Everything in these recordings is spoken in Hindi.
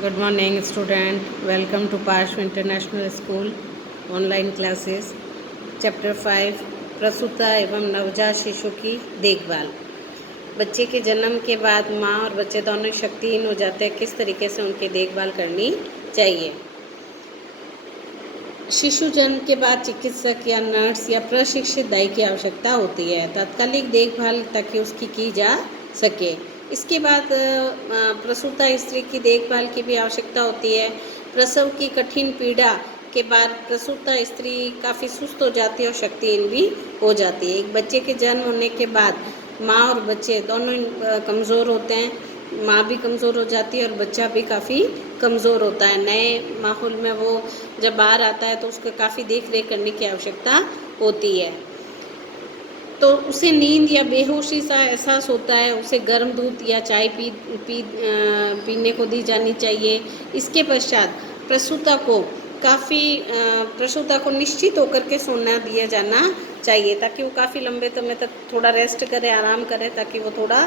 Good morning, student. Welcome to Parshu International School online classes. Chapter 5 प्रसूता एवं नवजात शिशु की देखभाल। बच्चे के जन्म के बाद माँ और बच्चे दोनों शक्तिहीन हो जाते हैं, किस तरीके से उनकी देखभाल करनी चाहिए। शिशु जन्म के बाद चिकित्सक या नर्स या प्रशिक्षित दाई की आवश्यकता होती है, तात्कालिक देखभाल ताकि उसकी की जा सके। इसके बाद प्रसूता स्त्री की देखभाल की भी आवश्यकता होती है। प्रसव की कठिन पीड़ा के बाद प्रसूता स्त्री काफ़ी सुस्त हो जाती है और शक्तिहीन भी हो जाती है। एक बच्चे के जन्म होने के बाद माँ और बच्चे दोनों कमज़ोर होते हैं। माँ भी कमज़ोर हो जाती है और बच्चा भी काफ़ी कमज़ोर होता है। नए माहौल में वो जब बाहर आता है तो उसको काफ़ी देख रेख करने की आवश्यकता होती है। तो उसे नींद या बेहोशी सा एहसास होता है, उसे गर्म दूध या चाय पीने को दी जानी चाहिए। इसके पश्चात प्रसूता को निश्चित होकर के सोना दिया जाना चाहिए, ताकि वो काफ़ी लंबे समय तक थोड़ा रेस्ट करे, आराम करे, ताकि वो थोड़ा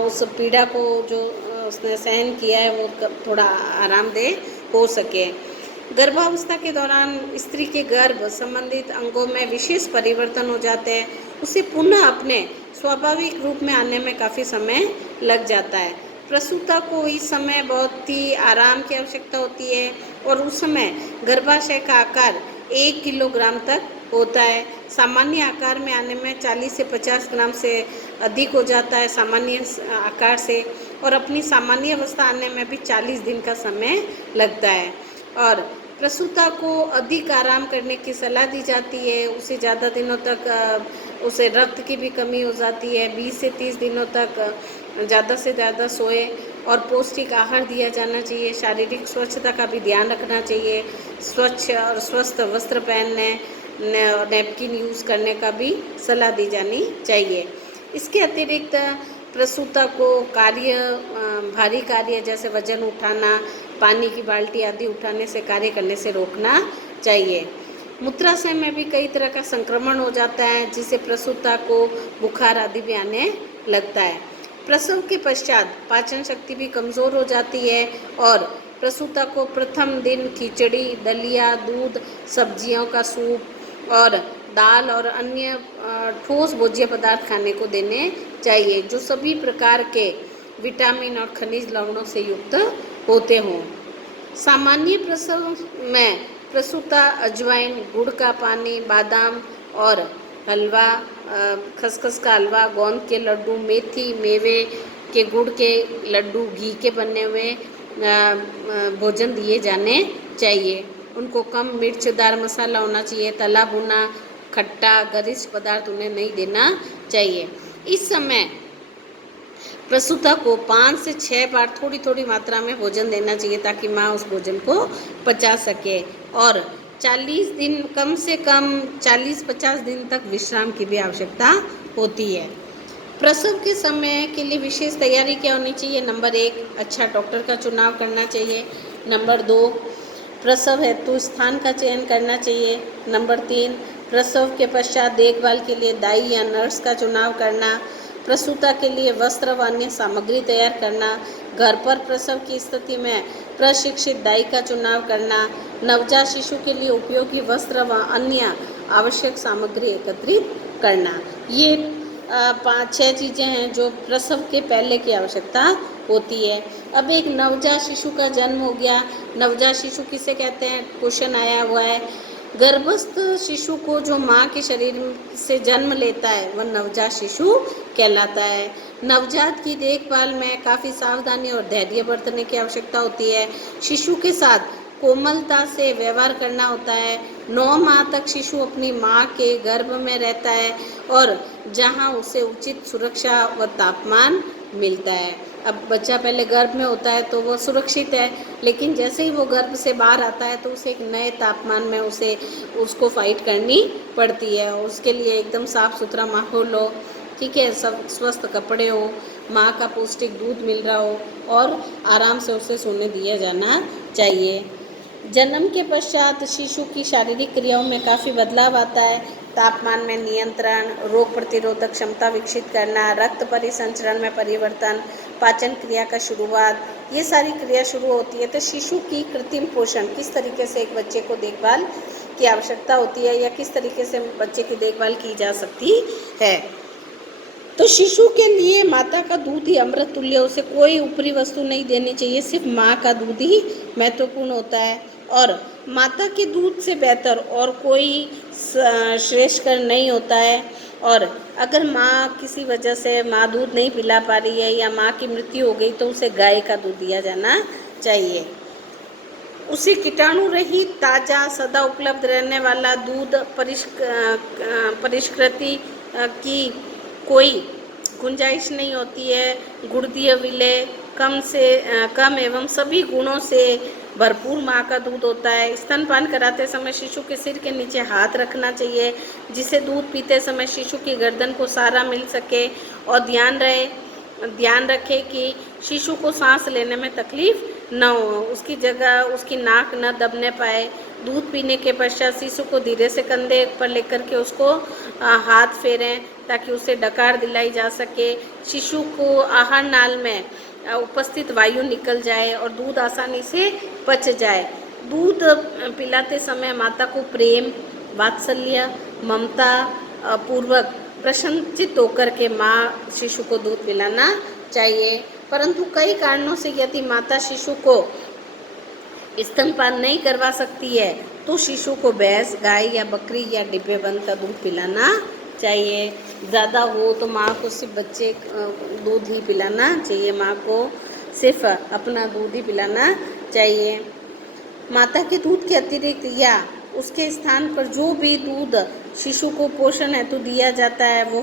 उस पीड़ा को जो उसने सहन किया है वो थोड़ा आरामदेह हो सके। गर्भावस्था के दौरान स्त्री के गर्भ संबंधित अंगों में विशेष परिवर्तन हो जाते हैं। उसे पुनः अपने स्वाभाविक रूप में आने में काफ़ी समय लग जाता है। प्रसूता को इस समय बहुत ही आराम की आवश्यकता होती है और उस समय गर्भाशय का आकार 1 किलोग्राम तक होता है। सामान्य आकार में आने में 40 से 50 ग्राम से अधिक हो जाता है सामान्य आकार से, और अपनी सामान्य अवस्था आने में भी 40 दिन का समय लगता है। और प्रसूता को अधिक आराम करने की सलाह दी जाती है। उसे ज़्यादा दिनों तक उसे रक्त की भी कमी हो जाती है। 20 से 30 दिनों तक ज़्यादा से ज़्यादा सोए और पौष्टिक आहार दिया जाना चाहिए। शारीरिक स्वच्छता का भी ध्यान रखना चाहिए। स्वच्छ और स्वस्थ वस्त्र पहनने, नैपकिन यूज़ करने का भी सलाह दी जानी चाहिए। इसके अतिरिक्त प्रसूता को भारी कार्य जैसे वजन उठाना, पानी की बाल्टी आदि उठाने से, कार्य करने से रोकना चाहिए। मूत्राशय में भी कई तरह का संक्रमण हो जाता है, जिससे प्रसूता को बुखार आदि भी आने लगता है। प्रसव के पश्चात पाचन शक्ति भी कमज़ोर हो जाती है और प्रसूता को प्रथम दिन खिचड़ी, दलिया, दूध, सब्जियों का सूप और दाल और अन्य ठोस भोज्य पदार्थ खाने को देने चाहिए, जो सभी प्रकार के विटामिन और खनिज लवणों से युक्त होते हों। सामान्य प्रसव में प्रसूता अजवाइन, गुड़ का पानी, बादाम और हलवा, खसखस का हलवा, गोंद के लड्डू, मेथी, मेवे के गुड़ के लड्डू, घी के बने हुए भोजन दिए जाने चाहिए। उनको कम मिर्चदार मसाला होना चाहिए। तला भुना, खट्टा, गरिष्ठ पदार्थ उन्हें नहीं देना चाहिए। इस समय प्रसूता को 5 से 6 बार थोड़ी थोड़ी मात्रा में भोजन देना चाहिए, ताकि माँ उस भोजन को पचा सके। और 40 दिन, कम से कम 40-50 दिन तक विश्राम की भी आवश्यकता होती है। प्रसव के समय के लिए विशेष तैयारी क्या होनी चाहिए? नंबर 1, अच्छा डॉक्टर का चुनाव करना चाहिए। नंबर 2, प्रसव हेतु स्थान का चयन करना चाहिए। नंबर 3, प्रसव के पश्चात देखभाल के लिए दाई या नर्स का चुनाव करना। प्रसूता के लिए वस्त्र व अन्य सामग्री तैयार करना। घर पर प्रसव की स्थिति में प्रशिक्षित दाई का चुनाव करना। नवजात शिशु के लिए उपयोगी वस्त्र व अन्य आवश्यक सामग्री एकत्रित करना। ये 5-6 चीज़ें हैं जो प्रसव के पहले की आवश्यकता होती है। अब एक नवजात शिशु का जन्म हो गया। नवजात शिशु किसे कहते हैं? क्वेश्चन आया हुआ है। गर्भस्थ शिशु को जो माँ के शरीर से जन्म लेता है वह नवजात शिशु कहलाता है। नवजात की देखभाल में काफ़ी सावधानी और धैर्य बरतने की आवश्यकता होती है। शिशु के साथ कोमलता से व्यवहार करना होता है। 9 माह तक शिशु अपनी माँ के गर्भ में रहता है और जहाँ उसे उचित सुरक्षा व तापमान मिलता है। अब बच्चा पहले गर्भ में होता है तो वो सुरक्षित है, लेकिन जैसे ही वो गर्भ से बाहर आता है तो उसे एक नए तापमान में उसको फाइट करनी पड़ती है। उसके लिए एकदम साफ़ सुथरा माहौल हो, ठीक है, सब स्वस्थ कपड़े हो, माँ का पौष्टिक दूध मिल रहा हो और आराम से उसे सोने दिया जाना चाहिए। जन्म के पश्चात शिशु की शारीरिक क्रियाओं में काफ़ी बदलाव आता है। तापमान में नियंत्रण, रोग प्रतिरोधक क्षमता विकसित करना, रक्त परिसंचरण में परिवर्तन, पाचन क्रिया का शुरुआत, ये सारी क्रिया शुरू होती है। तो शिशु की कृत्रिम पोषण, किस तरीके से एक बच्चे को देखभाल की आवश्यकता होती है या किस तरीके से बच्चे की देखभाल की जा सकती है। तो शिशु के लिए माता का दूध ही अमृत तुल्य, उसे कोई ऊपरी वस्तु नहीं देनी चाहिए, सिर्फ माँ का दूध ही महत्वपूर्ण होता है। और माता के दूध से बेहतर और कोई श्रेष्ठकर नहीं होता है। और अगर माँ किसी वजह से माँ दूध नहीं पिला पा रही है या माँ की मृत्यु हो गई तो उसे गाय का दूध दिया जाना चाहिए। उसे कीटाणु रहित ताज़ा सदा उपलब्ध रहने वाला दूध परिष्कृति की कोई गुंजाइश नहीं होती है। गुड़दीय विलय कम एवं सभी गुणों से भरपूर माँ का दूध होता है। स्तनपान कराते समय शिशु के सिर के नीचे हाथ रखना चाहिए, जिससे दूध पीते समय शिशु की गर्दन को सहारा मिल सके। और ध्यान रखें कि शिशु को सांस लेने में तकलीफ न हो, उसकी जगह उसकी नाक न दबने पाए। दूध पीने के पश्चात शिशु को धीरे से कंधे पर लेकर के उसको हाथ फेरें ताकि उसे डकार दिलाई जा सके। शिशु को आहार नाल में उपस्थित वायु निकल जाए और दूध आसानी से पच जाए। दूध पिलाते समय माता को प्रेम, वात्सल्य, ममता पूर्वक प्रसन्नचित होकर के माँ शिशु को दूध पिलाना चाहिए। परंतु कई कारणों से यदि माता शिशु को स्तनपान नहीं करवा सकती है तो शिशु को भैंस, गाय या बकरी या डिब्बेबंद का दूध पिलाना चाहिए। ज़्यादा हो तो माँ को सिर्फ बच्चे दूध ही पिलाना चाहिए, माँ को सिर्फ अपना दूध ही पिलाना चाहिए। माता के दूध के अतिरिक्त या उसके स्थान पर जो भी दूध शिशु को पोषण हेतु दिया जाता है वो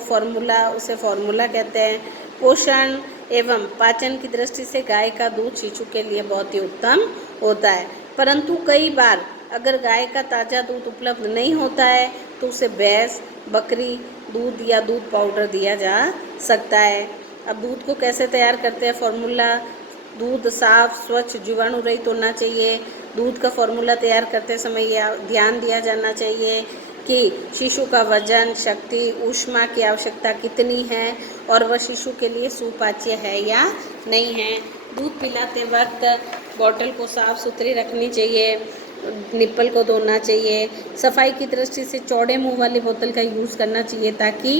उसे फॉर्मूला कहते हैं। पोषण एवं पाचन की दृष्टि से गाय का दूध शिशु के लिए बहुत ही उत्तम होता है। परंतु कई बार अगर गाय का ताज़ा दूध उपलब्ध नहीं होता है तो उसे भैंस, बकरी दूध या दूध पाउडर दिया जा सकता है। अब दूध को कैसे तैयार करते हैं फॉर्मूला। दूध साफ, स्वच्छ, जीवाणु रहित होना चाहिए। दूध का फॉर्मूला तैयार करते समय यह ध्यान दिया जाना चाहिए कि शिशु का वजन, शक्ति, ऊष्मा की आवश्यकता कितनी है और वह शिशु के लिए सुपाच्य है या नहीं है। दूध पिलाते वक्त बॉटल को साफ सुथरी रखनी चाहिए, निप्पल को धोना चाहिए। सफाई की दृष्टि से चौड़े मुंह वाली बोतल का यूज़ करना चाहिए ताकि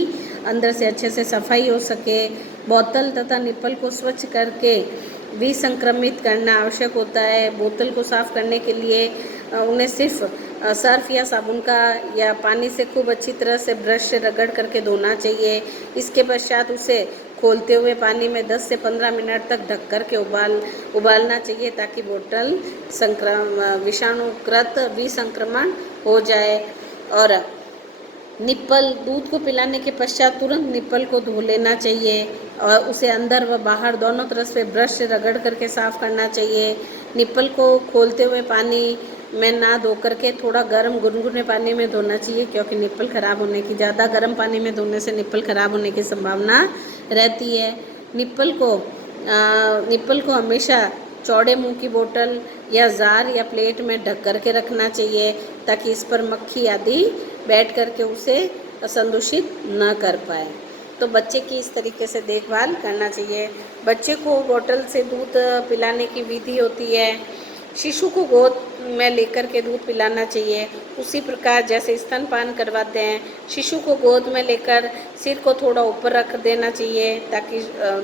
अंदर से अच्छे से सफाई हो सके। बोतल तथा निप्पल को स्वच्छ करके विसंक्रमित करना आवश्यक होता है। बोतल को साफ करने के लिए उन्हें सिर्फ सर्फ या साबुन का या पानी से खूब अच्छी तरह से ब्रश से रगड़ करके धोना चाहिए। इसके पश्चात उसे खोलते हुए पानी में 10 से 15 मिनट तक ढक कर के उबालना चाहिए ताकि बोतल विसंक्रमण हो जाए। और निप्पल, दूध को पिलाने के पश्चात तुरंत निप्पल को धो लेना चाहिए और उसे अंदर व बाहर दोनों तरफ से ब्रश से रगड़ करके साफ़ करना चाहिए। निप्पल को खोलते हुए पानी में ना धो करके थोड़ा गर्म गुनगुने पानी में धोना चाहिए, क्योंकि निप्पल ख़राब होने की, ज़्यादा गर्म पानी में धोने से निप्पल ख़राब होने की संभावना रहती है। निप्पल को हमेशा चौड़े मुंह की बोतल या जार या प्लेट में ढक करके रखना चाहिए ताकि इस पर मक्खी आदि बैठ करके उसे संदूषित न कर पाए। तो बच्चे की इस तरीके से देखभाल करना चाहिए। बच्चे को बोतल से दूध पिलाने की विधि होती है। शिशु को गोद में लेकर के दूध पिलाना चाहिए। उसी प्रकार जैसे स्तनपान करवाते हैं, शिशु को गोद में लेकर सिर को थोड़ा ऊपर रख देना चाहिए ताकि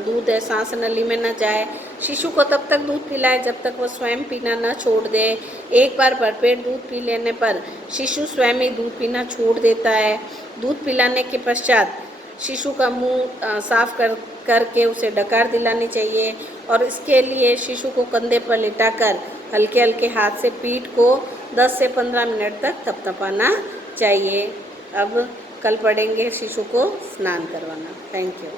दूध सांस नली में न जाए। शिशु को तब तक दूध पिलाए जब तक वह स्वयं पीना न छोड़ दे। एक बार भरपेट दूध पी लेने पर शिशु स्वयं ही दूध पीना छोड़ देता है। दूध पिलाने के पश्चात शिशु का मुंह साफ करके उसे डकार दिलानी चाहिए और इसके लिए शिशु को कंधे पर लिटाकर हल्के हल्के हाथ से पीठ को 10 से 15 मिनट तक थपथपाना चाहिए। अब कल पढ़ेंगे शिशु को स्नान करवाना। Thank you.